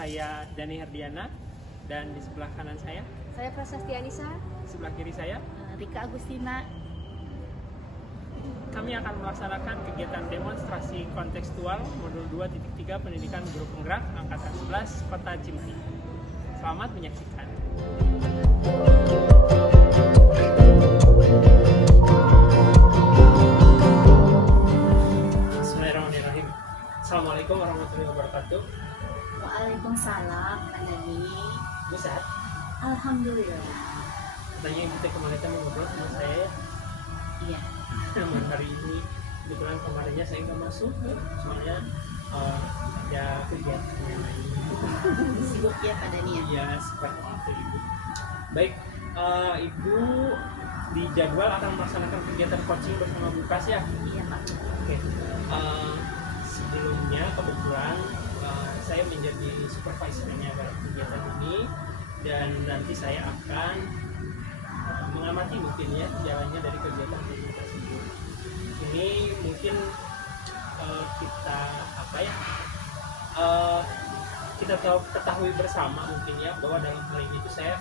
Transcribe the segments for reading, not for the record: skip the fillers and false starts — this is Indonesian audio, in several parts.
saya Dani Herdiana, dan di sebelah kanan saya Prasasti Anissa. sebelah kiri saya Rika Agustina. kami akan melaksanakan kegiatan demonstrasi kontekstual modul 2.3 pendidikan guru penggerak angkatan 11 Kota Cimahi. Selamat menyaksikan. Bismillahirrahmanirrahim. Assalamualaikum warahmatullahi wabarakatuh. Waalaikumsalam, Kak Dani. Bu sehat? Alhamdulillah. Katanya kita kemarin mau ngobrol sama saya ya. Iya. Namun hari ini kebetulan kemarinnya saya nggak masuk, soalnya ada kegiatan yang lain. Sibuk ya Kak Dani ya? Iya, seperti itu Ibu. Baik, Ibu di jadwal akan melaksanakan kegiatan coaching bersama Bu Pras ya? Iya Pak. Oke. Sebelumnya kebetulan saya menjadi supervisornya dalam kegiatan ini, dan nanti saya akan mengamati mungkin ya jalannya dari kegiatan tersebut. Ini mungkin kita ketahui bersama mungkin ya bahwa dalam hal ini itu saya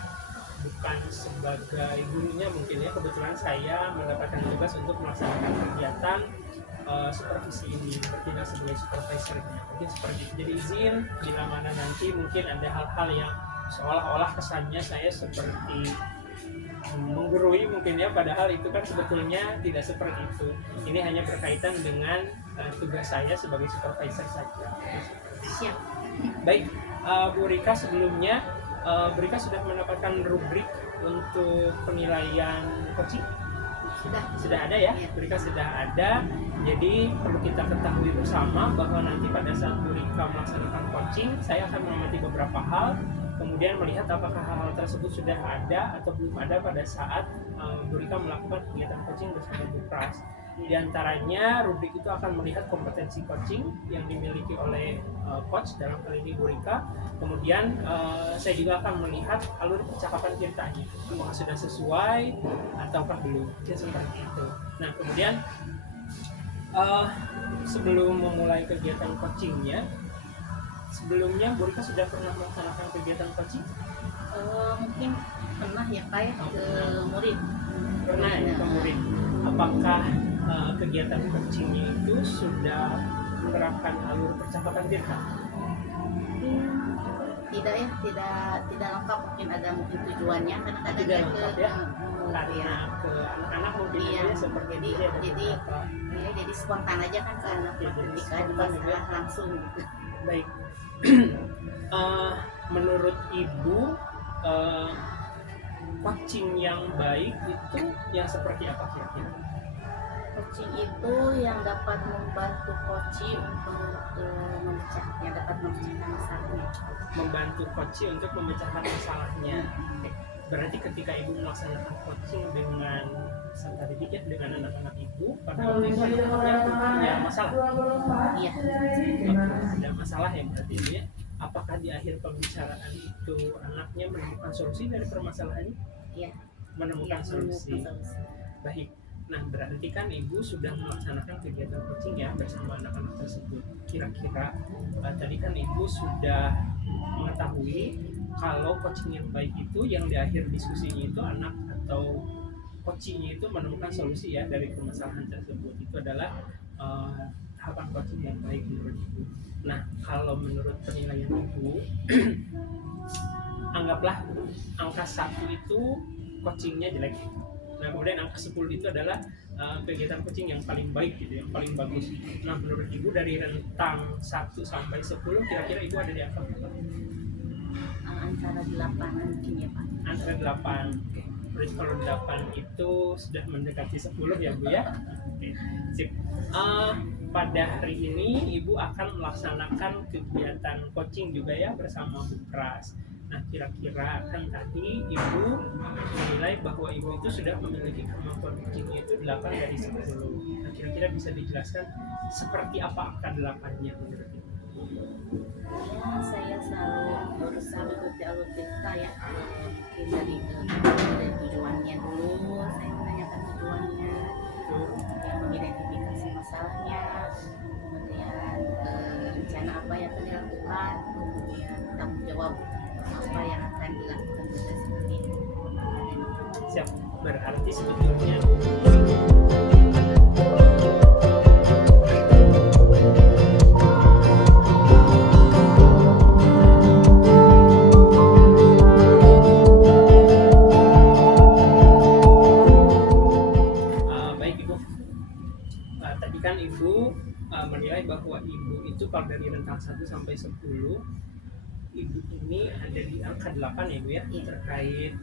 bukan sebagai gurunya mungkin ya, kebetulan saya mendapatkan tugas untuk melaksanakan kegiatan supervisi ini, tidak sebagai supervisornya. Mungkin seperti itu. Jadi izin bila mana nanti mungkin ada hal-hal yang seolah-olah kesannya saya seperti menggurui mungkin ya, padahal itu kan sebetulnya tidak seperti itu. Ini hanya berkaitan dengan tugas saya sebagai supervisor saja. Siap. Baik, Bu Rika, sebelumnya Bu Rika sudah mendapatkan rubrik untuk penilaian coaching? Sudah ada ya? Bu Rika sudah ada. Jadi perlu kita ketahui bersama bahwa nanti pada saat Bu Rika melaksanakan coaching, saya akan mengamati beberapa hal, kemudian melihat apakah hal-hal tersebut sudah ada atau belum ada pada saat Bu Rika melakukan kegiatan coaching bersama Bu Pras. Di antaranya rubrik itu akan melihat kompetensi coaching yang dimiliki oleh coach, dalam hal ini Bu Rika. Kemudian saya juga akan melihat alur percakapan ceritanya, apakah sudah sesuai ataukah belum, ya, seperti itu. Nah kemudian sebelum memulai kegiatan coachingnya, sebelumnya Bu Rika sudah pernah melaksanakan kegiatan coaching? Mungkin pernah ya Pak ya, ke murid. Pernah ya, ke murid. Apakah kegiatan coachingnya itu sudah menerapkan alur percakapan cerita? Tidak ya, tidak lengkap, mungkin ada tujuannya karena kadang Tidak lengkap ya, karena ke anak-anak mungkin iya, ya, seperti jadi itu ya, jadi spontan aja kan ke anak, Oke, jadi ketika spontan masalah juga. langsung gitu. Baik. Menurut Ibu, coaching yang baik itu yang seperti apa kira-kira? Coaching itu yang dapat membantu coaching untuk dapat memecahkan masalahnya. Membantu coaching untuk memecahkan masalahnya. Oke. Berarti ketika Ibu melaksanakan coaching dengan peserta didik ya, dengan anak-anak Ibu, pada waktu itu punya masalah. Iya. Ada masalah ya berarti ini ya. Apakah di akhir pembicaraan itu anaknya menemukan solusi dari permasalahannya? Iya. Menemukan solusi. Baik. Nah, berarti kan Ibu sudah melaksanakan kegiatan coaching ya bersama anak-anak tersebut. Kira-kira tadi kan Ibu sudah mengetahui kalau coaching yang baik itu yang di akhir diskusinya itu anak atau coachingnya itu menemukan solusi ya dari permasalahan tersebut. Itu adalah tahapan coaching yang baik menurut Ibu. Nah, kalau menurut penilaian Ibu, anggaplah angka 1 itu coachingnya jelek. Nah, kemudian angka 10 itu adalah kegiatan coaching yang paling baik gitu, yang paling bagus. Nah, menurut Ibu dari rentang 1 sampai 10 kira-kira Ibu ada di angka berapa? Antara 8 mungkin ya Pak. Antara 8. Oke. Berarti kalau 8 itu sudah mendekati 10 ya Bu ya. Oke. Sip. Pada hari ini Ibu akan melaksanakan kegiatan coaching juga ya bersama Bu Pras. Nah, kira-kira kan tadi Ibu menilai bahwa Ibu itu sudah memiliki kemampuan coachingnya itu 8 dari 10. Nah, kira-kira bisa dijelaskan seperti apa angka 8-nya menurut Ibu? Ya, saya selalu berusaha mengikuti alur cerita ya. Mungkin dari tujuannya dulu, saya menanyakan tujuannya, kemudian mengidentifikasi masalahnya, kemudian kemudian rencana apa yang akan dilakukan, kemudian tanggung jawab apa yang akan dilakukan pada seperti itu. Siap. Berarti sebetulnya tadi kan Ibu menilai bahwa Ibu itu kalau dari rentang 1 sampai 10, Ibu ini ada di angka 8 ya Bu ya, terkait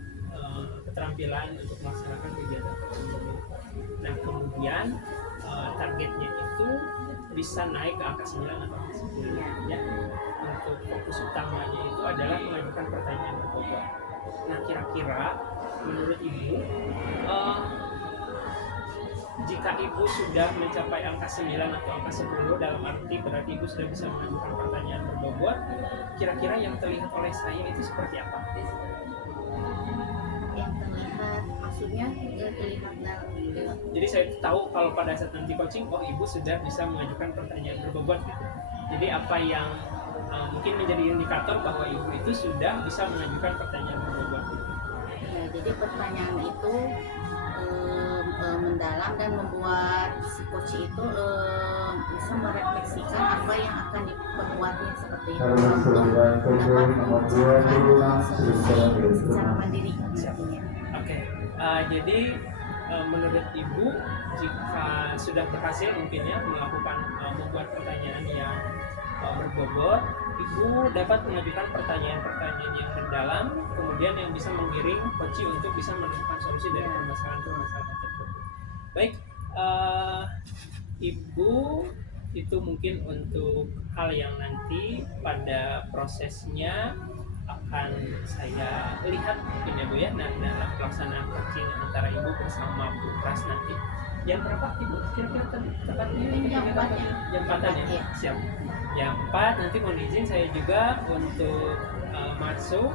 keterampilan untuk melaksanakan kegiatan tersebut. Nah kemudian targetnya itu bisa naik ke angka 9 atau 10 ya. Untuk fokus utamanya itu adalah mengajukan pertanyaan berbobot. Nah kira-kira menurut Ibu jika Ibu sudah mencapai angka 9 atau angka 10, dalam arti berarti Ibu sudah bisa mengajukan pertanyaan berbobot, kira-kira yang terlihat oleh saya itu seperti apa? Yang terlihat, maksudnya terlihat dalam. Jadi saya tahu kalau pada saat nanti coaching, oh Ibu sudah bisa mengajukan pertanyaan berbobot gitu. Jadi apa yang mungkin menjadi indikator bahwa Ibu itu sudah bisa mengajukan pertanyaan berbobot gitu. Ya, jadi pertanyaan itu mendalam dan membuat si coach itu bisa merefleksikan apa yang akan diperbuatnya seperti itu untuk dapat mengucapkan solusi secara mandiri. Oke, jadi menurut Ibu jika sudah berhasil mungkin ya melakukan membuat pertanyaan yang berbobot, Ibu dapat mengajukan pertanyaan-pertanyaan yang mendalam, kemudian yang bisa menggiring coach untuk bisa menemukan solusi dari permasalahan-permasalahan tersebut. Baik, Ibu itu mungkin untuk hal yang nanti pada prosesnya akan saya lihat mungkin ya Bu ya, dalam pelaksanaan coaching antara Ibu bersama Bu Pras nanti. Jam berapa Ibu kira-kira tepatnya? Jam 4 ya? Siap. Jam 4 nanti mohon izin saya juga untuk masuk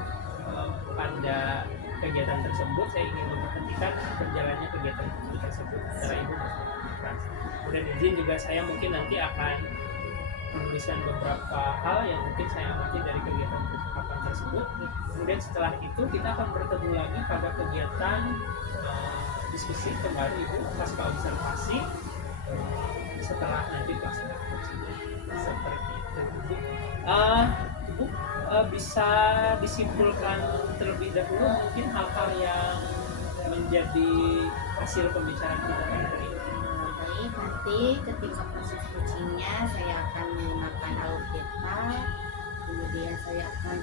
pada kegiatan tersebut. Saya ingin memperhatikan berjalannya kegiatan tersebut antara Ibu bersama Bu Pras. Kemudian izin juga saya mungkin nanti akan menuliskan beberapa hal yang mungkin saya amati dari kegiatan percakapan tersebut. Kemudian setelah itu kita akan bertemu lagi pada kegiatan diskusi kembali Ibu pasca observasi setelah nanti pelaksanaan coaching seperti itu. Ibu bisa disimpulkan terlebih dahulu mungkin hal-hal yang menjadi hasil pembicaraan kita hari ini. Baik, nanti ketika proses coachingnya saya akan menggunakan Alkitab, kemudian saya akan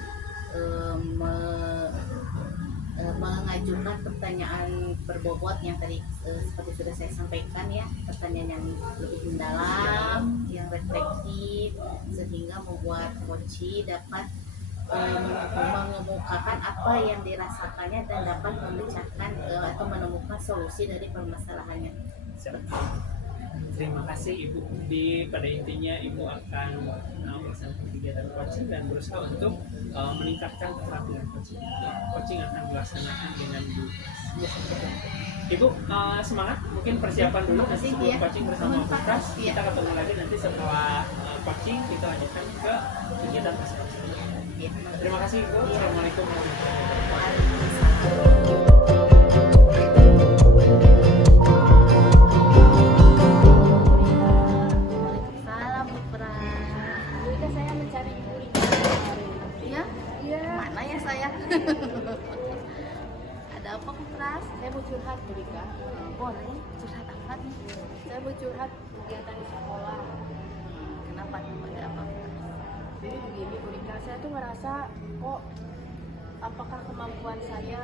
mengajukan pertanyaan berbobot yang tadi seperti sudah saya sampaikan ya, pertanyaan yang lebih mendalam, yang reflektif, sehingga membuat coach dapat mengemukakan apa yang dirasakannya dan dapat memecahkan atau menemukan solusi dari permasalahannya. Terima kasih Ibu. Pada intinya Ibu akan melaksanakan kegiatan coaching dan berusaha untuk meningkatkan keterampilan coaching. Coaching akan dilaksanakan dengan Ibu semangat. Mungkin persiapan dulu nanti sebelum coaching bersama Bu Pras. Kita ketemu lagi nanti setelah coaching kita lanjutkan ke kegiatan masing-masing. Terima kasih Ibu. Assalamualaikum warahmatullahi wabarakatuh. Ada apa Pras? Saya mau curhat Bu Rika. Boleh, curhat apa nih? Saya mau curhat kegiatan di sekolah. Kenapa nih? Ada apa? Jadi begini Bu Rika, saya tuh ngerasa kok apakah kemampuan saya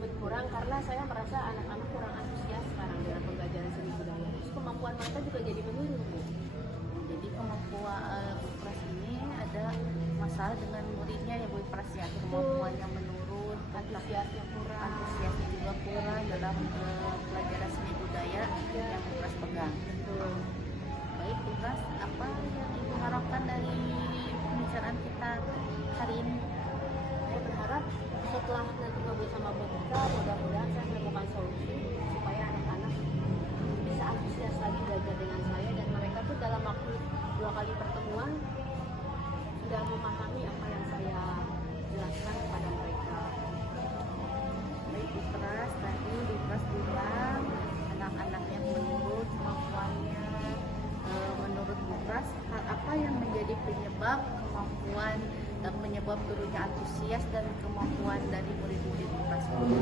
berkurang karena saya merasa anak-anak kurang antusias sekarang dalam pembelajaran seni budaya. Terus kemampuan mereka juga jadi menurun Bu. Jadi kemampuan Bu Pras ini ada masalah dengan muridnya ya Bu Pras ya, kemampuannya menurun, Antusiasnya kurang. antusiasnya juga kurang dalam pelajaran seni budaya yang Bu Pras pegang. Betul. Baik Bu Pras, apa yang Ibu harapkan dari pembicaraan kita hari ini? Saya berharap setelah nanti ngobrol sama Bu Rika, mudah-mudahan saya menemukan solusi supaya anak-anak bisa antusias lagi belajar dengan saya dan mereka tuh dalam waktu 2 kali menyebab turunnya antusias dan kemampuan dari murid-murid kelas. Mungkin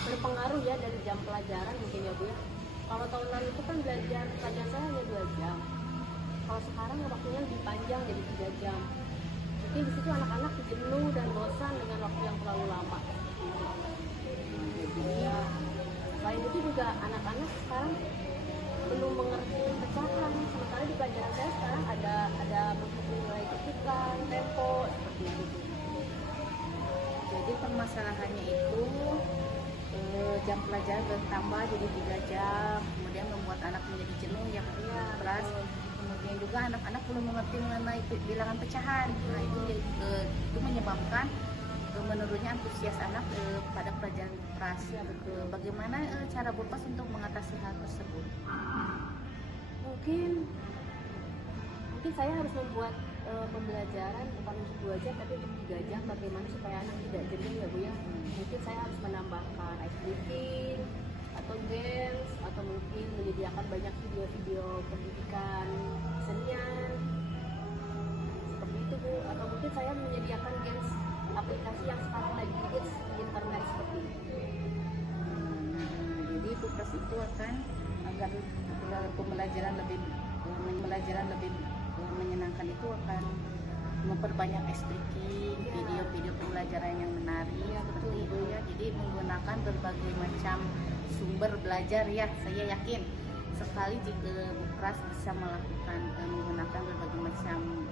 berpengaruh ya dari jam pelajaran mungkin ya Bu ya. Kalau tahun lalu itu kan pelajaran saya hanya 2 jam. Kalau sekarang waktunya lebih panjang jadi 3 jam. Mungkin di situ anak-anak jenuh dan bosan dengan waktu yang terlalu lama. Jadi ya, selain itu juga anak-anak sekarang belum mengerti pecahan. Sementara di pelajaran saya sekarang ada menghitung nilai ketikan, tempo seperti itu. Jadi permasalahannya itu jam pelajaran bertambah jadi 3 jam, kemudian membuat anak menjadi jenuh ya keras. Kemudian juga anak-anak belum mengerti mengenai bilangan pecahan. Nah itu menyebabkan menurunnya antusias anak pada pelajaran keras. Ya, betul. Bagaimana cara Bupas untuk mengatasi hal tersebut? Mungkin saya harus membuat pembelajaran bukan untuk 2 jam tapi untuk 3 jam. Bagaimana supaya anak tidak jenuh ya Bu ya. Mungkin saya harus menambahkan ice breaking atau games, atau mungkin menyediakan banyak video-video pendidikan kesenian seperti itu Bu. Atau mungkin saya menyediakan games aplikasi yang sekarang lagi hits di internet seperti itu. Jadi Bupas itu akan agar pembelajaran lebih menyenangkan itu akan memperbanyak speaking, video-video pembelajaran yang menarik seperti itu ya. Jadi menggunakan berbagai macam sumber belajar ya. Saya yakin sekali jika Bupas bisa menggunakan berbagai macam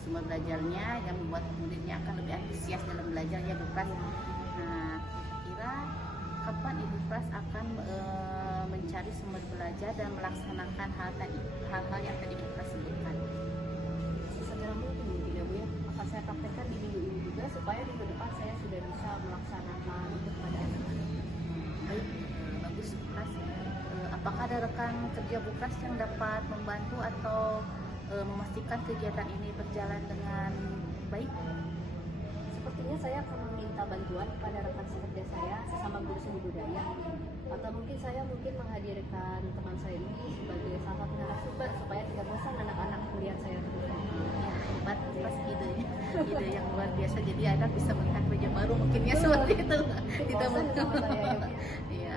sumber belajarnya yang membuat muridnya akan lebih antusias dalam belajar ya Bupas. Nah, kira kapan Ibu Pras akan mencari sumber belajar dan melaksanakan hal-hal yang tadi kita sebutkan? Segera mungkin ya Bu ya. Akan saya praktekkan di minggu ini juga supaya minggu depan saya sudah bisa melaksanakan itu kepada anak-anak. Baik, bagus Pras. Apakah ada rekan kerja Pras yang dapat membantu atau memastikan kegiatan ini berjalan dengan baik? Sepertinya saya akan meminta bantuan kepada rekan sekerja saya sesama guru seni budaya, atau mungkin saya menghadirkan teman saya ini sebagai salah satu narasumber supaya tidak bosan anak-anak melihat saya terus. Hebat Pras, ide yang luar biasa. Jadi anak bisa melihat wajah baru mungkinnya seperti itu. Tidak mungkin. Iya.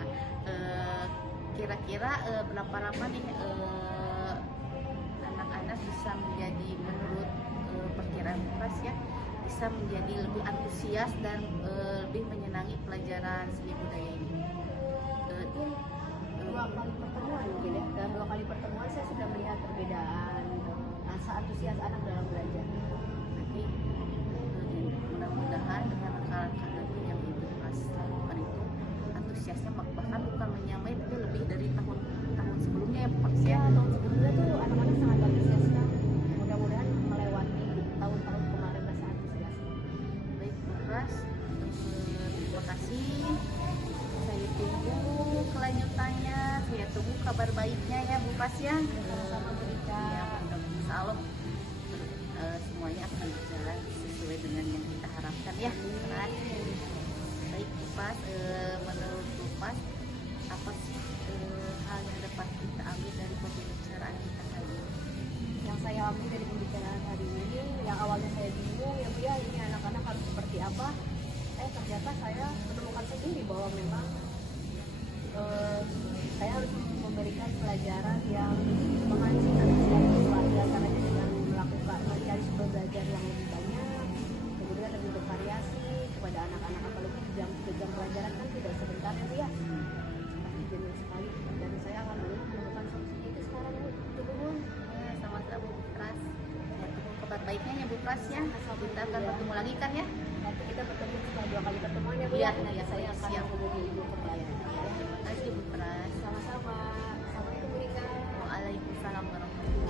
Kira-kira berapa lama nih anak-anak bisa menjadi menurut perkiraan Pras ya, bisa menjadi lebih antusias dan lebih menyenangi pelajaran seni budaya ini? 2 kali pertemuan mungkin ya. Dalam 2 kali pertemuan saya sudah melihat perbedaan rasa antusias anak dalam belajar. Tapi mudah-mudahan dengan rekan-rekan nanti yang Ibu Pras lakukan itu antusiasnya bahkan bukan menyamai tapi lebih dari tahun sebelumnya ya Pak ya. Tahun sebelumnya tuh anak-anak sangat antusias kan. Mudah-mudahan melewati tahun-tahun kemarin rasa antusias. Baik Bu Pras, terima kasih. Saya tunggu kelanjutannya. Saya tunggu kabar baiknya ya Bu Pras ya. Sama-sama Monica. Ya, insya Allah semuanya akan berjalan sesuai dengan yang kita harapkan ya. Baik Bu Pras, menurut Bu Pras apa sih hal yang dapat kita ambil dari pembicaraan kita kali ini? Yang saya ambil dari pembicaraan hari ini, yang awalnya saya bingung ya Bu ya, ini anak-anak harus seperti apa, ternyata saya menemukan sendiri bahwa memang saya harus memberikan pelajaran yang memancing antusiasme diantaranya dengan melakukan mencari sumber belajar yang lebih banyak, kemudian lebih bervariasi kepada anak-anak, apalagi di jam 3 jam pelajaran kan tidak sebentar ya Bu ya, pasti jenuh sekali, dan saya akan menemukan solusi itu sekarang Bu. Cukup Ya, sama-sama Bu Pras. Saya tunggu kabar baiknya ya Bu Pras ya. Kita akan bertemu lagi kan ya? nanti kita bertemu setelah 2 kali pertemuan ya Bu Iya, ya. Nanti saya akan siap. menghubungi Ibu kembali. Terima kasih Bu Pras. Sama-sama. Assalamualaikum Bu Rika. Waalaikumsalam warahmatullahi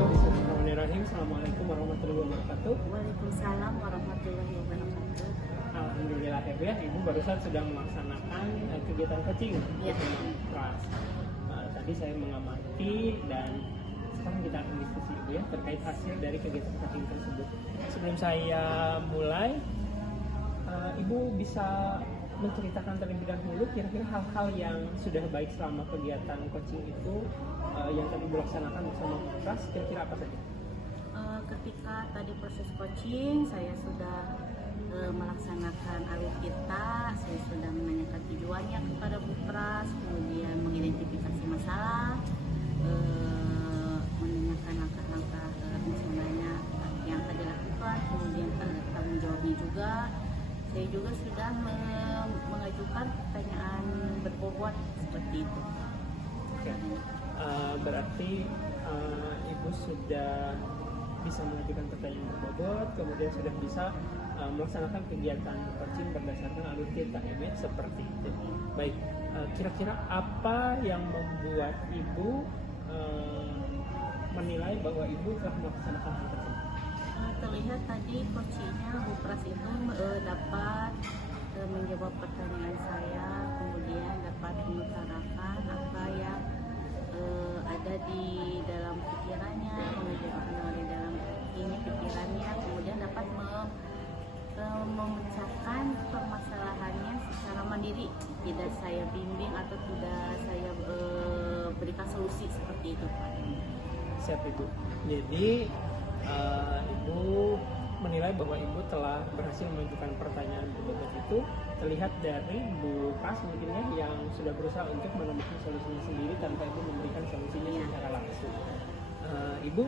Bismillahirrahmanirrahim. Assalamualaikum warahmatullahi wabarakatuh. Waalaikumsalam warahmatullahi wabarakatuh. Alhamdulillah ya Bu ya, Ibu barusan sudah melaksanakan kegiatan coaching Iya. dengan Pras. Tadi saya mengamati dan sekarang kita akan diskusi Ibu ya terkait hasil dari kegiatan coaching tersebut. Sebelum saya mulai, Ibu bisa menceritakan terlebih dahulu kira-kira hal-hal yang sudah baik selama kegiatan coaching itu yang tadi dilaksanakan bersama Bupras, kira-kira apa saja? Ketika tadi proses coaching, saya sudah melaksanakan alur-kita, saya sudah menanyakan tujuannya kepada Bupras, kemudian mengidentifikasi masalah, menanyakan langkah-langkah rencananya yang akan dilakukan, kemudian tanggung jawabnya juga. Saya juga sudah mengajukan pertanyaan berbobot seperti itu. Oke. Berarti Ibu sudah bisa mengajukan pertanyaan berbobot, kemudian sudah bisa melaksanakan kegiatan coaching berdasarkan alur kita, ya, seperti itu. Baik, kira-kira apa yang membuat Ibu menilai bahwa Ibu telah melaksanakan hal tersebut? Terlihat tadi coachingnya Bupras itu dapat menjawab pertanyaan saya, kemudian dapat mengutarakan apa yang ada di dalam pikirannya, menunjukkan dari dalam ini pikirannya, kemudian dapat memecahkan permasalahannya secara mandiri, tidak saya bimbing atau tidak saya berikan solusi seperti itu. Siap Ibu. Jadi Ibu menilai bahwa Ibu telah berhasil mengajukan pertanyaan berbobot itu terlihat dari Bu Pras mungkinnya yang sudah berusaha untuk menemukan solusinya sendiri tanpa Ibu memberikan solusinya secara langsung. Ibu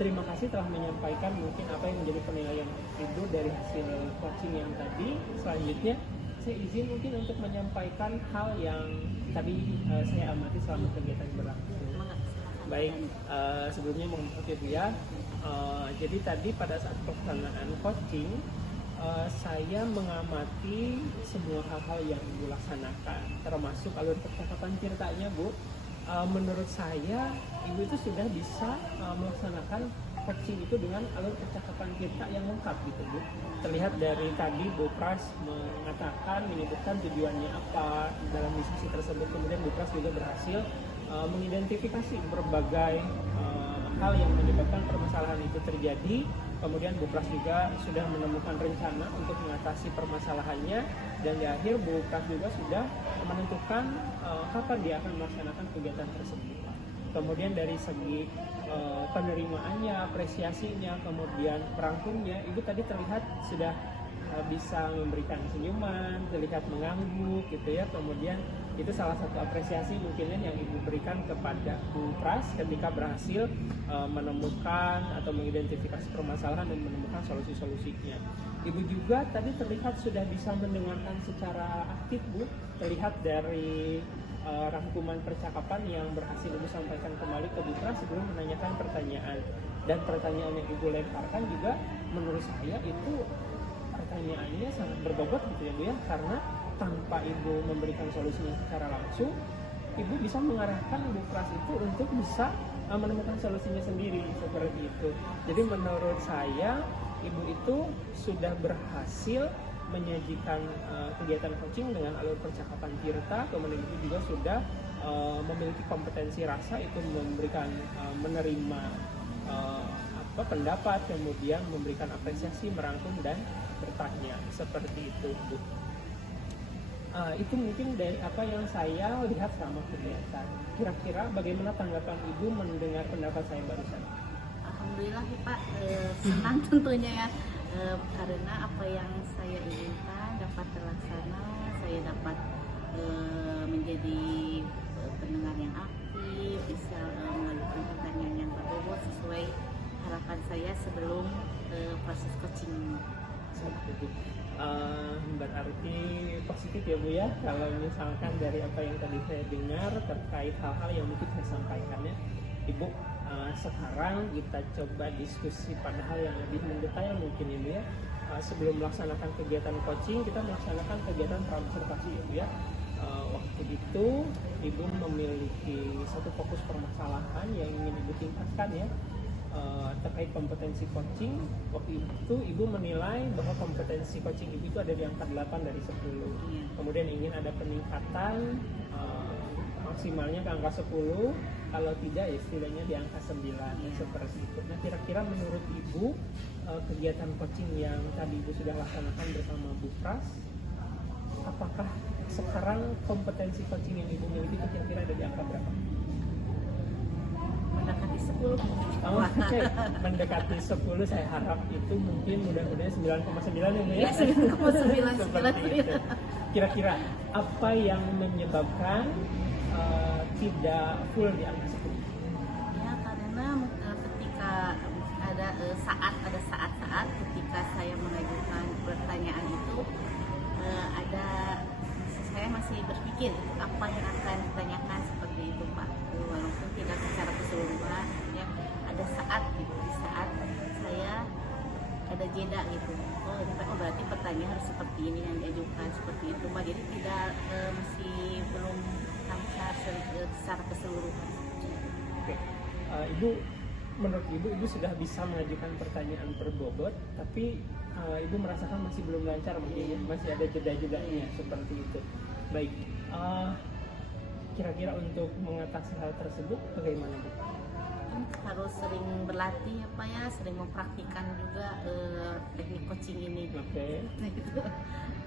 terima kasih telah menyampaikan mungkin apa yang menjadi penilaian Ibu dari hasil coaching yang tadi. Selanjutnya saya izin mungkin untuk menyampaikan hal yang tadi saya amati selama kegiatan berlangsung. Baik, sebelumnya mohon maaf ya Bu ya. Jadi tadi pada saat pelaksanaan coaching saya mengamati semua hal-hal yang Ibu laksanakan, termasuk alur percakapan ceritanya Bu. Menurut saya Ibu itu sudah bisa melaksanakan coaching itu dengan alur percakapan kita yang lengkap gitu Bu. Terlihat dari tadi Bu Pras menyebutkan tujuannya apa dalam diskusi tersebut, kemudian Bu Pras juga berhasil mengidentifikasi berbagai hal yang menyebabkan permasalahan itu terjadi. Kemudian Bu Pras juga sudah menemukan rencana untuk mengatasi permasalahannya, dan di akhir Bu Pras juga sudah menentukan kapan dia akan melaksanakan kegiatan tersebut. Kemudian dari segi penerimaannya, apresiasinya, kemudian perangkumnya, Ibu tadi terlihat sudah bisa memberikan senyuman, terlihat mengangguk gitu ya. Kemudian itu salah satu apresiasi mungkin yang Ibu berikan kepada Bu Pras ketika berhasil menemukan atau mengidentifikasi permasalahan dan menemukan solusi-solusinya. Ibu juga tadi terlihat sudah bisa mendengarkan secara aktif Bu, terlihat dari rangkuman percakapan yang berhasil Ibu sampaikan kembali ke Bu Pras sebelum menanyakan pertanyaan. Dan pertanyaan yang Ibu lemparkan juga menurut saya itu pertanyaannya sangat berbobot gitu ya Bu ya, karena tanpa Ibu memberikan solusinya secara langsung, Ibu bisa mengarahkan Bu Pras itu untuk bisa menemukan solusinya sendiri seperti itu. Jadi menurut saya Ibu itu sudah berhasil menyajikan kegiatan coaching dengan alur percakapan tirta, kemudian Ibu juga sudah memiliki kompetensi rasa itu memberikan menerima pendapat, kemudian memberikan apresiasi, merangkum dan bertanya seperti itu Bu. Itu mungkin dari apa yang saya lihat selama kegiatan. Kira-kira bagaimana tanggapan Ibu mendengar pendapat saya barusan? Alhamdulillah ya Pak, senang tentunya ya, karena apa yang saya inginkan dapat terlaksana. Saya dapat menjadi pendengar yang aktif, bisa mengajukan pertanyaan yang berbobot sesuai harapan saya sebelum proses coaching. Berarti positif ya Bu ya, kalau misalkan dari apa yang tadi saya dengar terkait hal-hal yang mungkin saya sampaikan ya Ibu. Sekarang kita coba diskusi pada hal yang lebih mendetail mungkin ya Bu ya. Sebelum melaksanakan kegiatan coaching, kita melaksanakan kegiatan praobservasi ya Bu ya. Waktu itu Ibu memiliki satu fokus permasalahan yang ingin Ibu tingkatkan ya, terkait kompetensi coaching. Waktu itu Ibu menilai bahwa kompetensi coaching Ibu itu ada di angka 8 dari 10. Kemudian ingin ada peningkatan maksimalnya ke angka 10, kalau tidak ya setidaknya di angka 9 seperti itu. Nah kira-kira menurut Ibu kegiatan coaching yang tadi Ibu sudah laksanakan bersama Bu Pras, apakah sekarang kompetensi coaching yang Ibu miliki itu kira-kira ada di angka berapa? Mendekati 10. Oh, oke. Mendekati 10, saya harap itu mungkin mudah-mudahan 9,9 ya Bu ya? 9,9. Seperti itu. Kira-kira apa yang menyebabkan tidak full di angka 10? Ya, karena ketika ada saat-saat ketika saya mengajukan pertanyaan itu saya masih berpikir apa yang akan ditanyakan seperti itu Pak. Walaupun tidak secara keseluruhan, ya ada saat gitu, di saat saya ada jeda gitu. Oh berarti pertanyaan harus seperti ini yang diajukan seperti itu Pak. Jadi tidak masih belum sampai secara keseluruhan. Oke. Ibu, menurut Ibu sudah bisa mengajukan pertanyaan per bobot, tapi Ibu merasakan masih belum lancar mungkin ya, masih ada jeda-jedanya seperti itu. Baik, kira-kira untuk mengatasi hal tersebut bagaimana Bu? Harus sering berlatih ya Pak ya, sering mempraktikkan juga teknik coaching ini. Oke. Nah, itu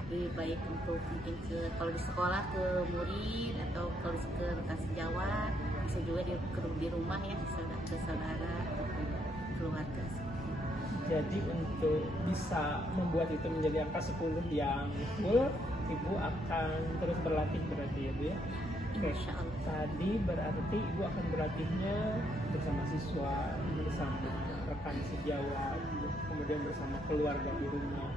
lebih baik untuk mungkin kalau di sekolah ke murid atau kalau ke rekan sejawat, bisa juga di rumah ya, ke saudara atau keluarga. Jadi untuk bisa membuat itu menjadi angka 10 yang full, Ibu akan terus berlatih berarti ya Bu ya? Oke. Insya Allah. Tadi berarti Ibu akan berlatihnya bersama siswa, bersama rekan sejawat, kemudian bersama keluarga di rumah.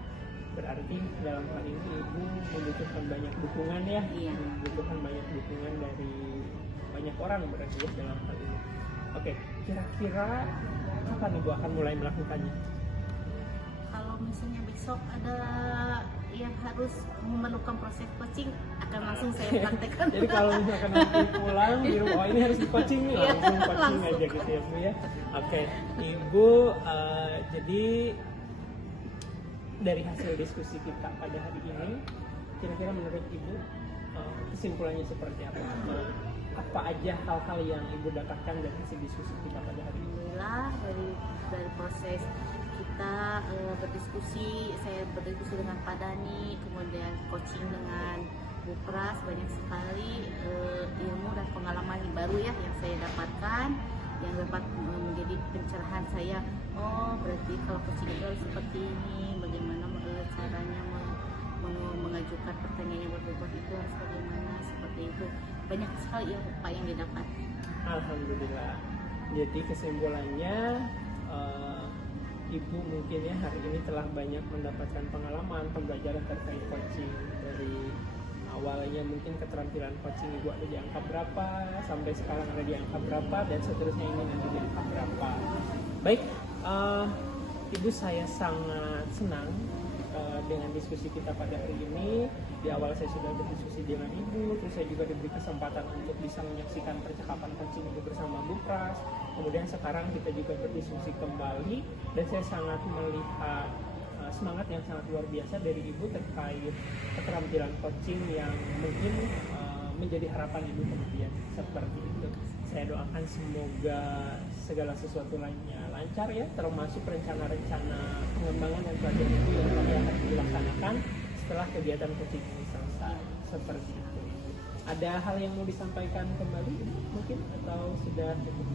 Berarti dalam hal ini Ibu membutuhkan banyak dukungan ya? Iya. Membutuhkan banyak dukungan dari banyak orang berarti ya dalam hal ini. Oke, kira-kira kapan Ibu akan mulai melakukannya? Kalau misalnya besok ada yang harus memerlukan proses coaching, akan langsung saya praktekkan. Jadi kalau misalkan nanti pulang di rumah, oh ini harus di coaching nih, langsung coaching langsung. aja gitu ya Bu ya. Oke, Ibu, jadi dari hasil diskusi kita pada hari ini, kira-kira menurut Ibu kesimpulannya seperti apa? Apa aja hal-hal yang Ibu dapatkan dari hasil diskusi kita pada hari ini? Alhamdulillah dari proses kita berdiskusi, saya berdiskusi dengan Pak Dani, kemudian coaching dengan Bu Pras, banyak sekali ilmu dan pengalaman yang baru ya yang saya dapatkan, yang dapat menjadi pencerahan saya. Oh berarti kalau coaching itu harus seperti ini, bagaimana caranya mengajukan pertanyaan yang berbobot itu harus bagaimana, seperti itu. Banyak sekali ilmu Pak yang didapat. Alhamdulillah. Jadi kesimpulannya Ibu mungkin ya hari ini telah banyak mendapatkan pengalaman pembelajaran terkait coaching, dari awalnya mungkin keterampilan coaching Ibu ada di angka berapa, sampai sekarang ada di angka berapa, dan seterusnya ingin ada di angka berapa. Baik, Ibu, saya sangat senang dengan diskusi kita pada hari ini. Di awal saya sudah berdiskusi dengan Ibu, terus saya juga diberi kesempatan untuk bisa menyaksikan percakapan coaching Ibu bersama Bu Pras. Kemudian sekarang kita juga berdiskusi kembali, dan saya sangat melihat semangat yang sangat luar biasa dari Ibu terkait keterampilan coaching yang mungkin menjadi harapan Ibu kemudian seperti itu. Saya doakan semoga segala sesuatu lainnya lancar ya, termasuk rencana-rencana pengembangan dan pelatihan Ibu yang akan dilaksanakan setelah kegiatan coaching ini selesai. Seperti itu. Ada hal yang mau disampaikan kembali mungkin, atau sudah cukup?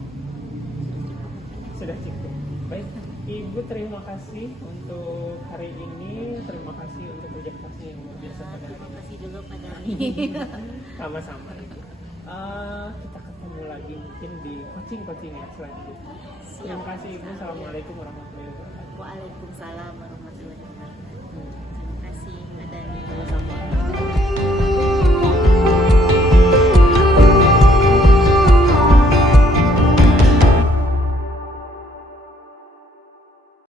Sudah cukup. Baik, Ibu, terima kasih untuk hari ini. Terima kasih untuk kerja kerasnya yang luar biasa pada hari ini. Terima kasih juga Pak Dani. Sama-sama Ibu. Kita ketemu lagi mungkin di coaching ya selanjutnya. Terima kasih Ibu. Assalamualaikum warahmatullahi wabarakatuh. Waalaikumsalam warahmatullahi wabarakatuh.